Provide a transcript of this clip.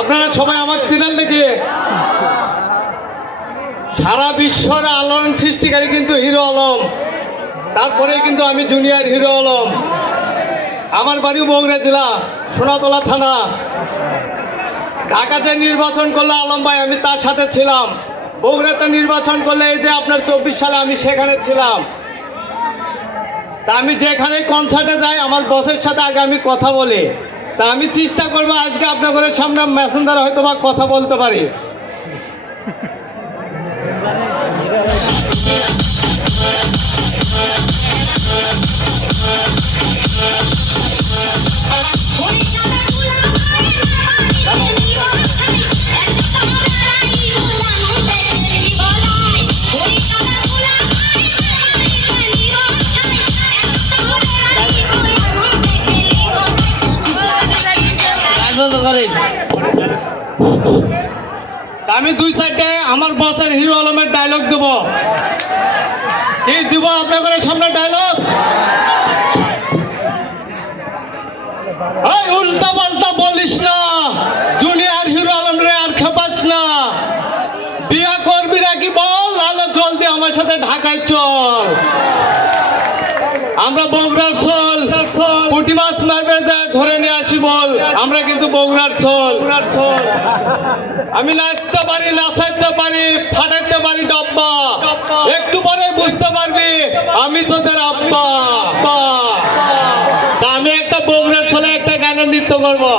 আপনারা সবাই আমাকে চিনেন নাকি? সারা বিশ্বর আলোড়ন সৃষ্টিকারী কিন্তু হিরো আলম, তারপরে কিন্তু আমি জুনিয়র হিরো আলম। আমার বাড়ি বগুড়া জেলা সোনাতলা থানা। ঢাকাতে নির্বাচন করলে আলম ভাই আমি তার সাথে ছিলাম, বগুড়াতে নির্বাচন করলে এই যে আপনার 24 সালে আমি সেখানে ছিলাম। তা আমি যেখানে কনসার্টে যাই আমার বসের সাথে আগে আমি কথা বলি। তা আমি চেষ্টা করবো আজকে আপনাদের সামনে মেসেঞ্জারে হয়তো বা কথা বলতে পারি। আমি 2 সাইডে আমার বসের হিরো আলমের ডায়লগ দেব। কি দিব আপনাদের সামনে ডায়লগ? এই উল্টা পাল্টা বলিস না, জুনিয়র হিরো আলম রে আর খেপাস না। বিয়া করবি নাকি বল, নাহলে জলদি আমার সাথে ঢাকায় চল। আমরা বগুড়ার সোল, পুঁটি মাছ মারবে যায় ধরে নিয়ে আসি বল। আমরা কিন্তু বগুড়ার সোল। আমি নাচতে পারি, নাচাইতে পারি, ফাটাইতে পারি ডব্বা। একটু পরে বুঝতে পারবি আমি তোদের আব্বা। তা আমি একটা বগুড়ার সোলে একটা গানের নৃত্য করবো।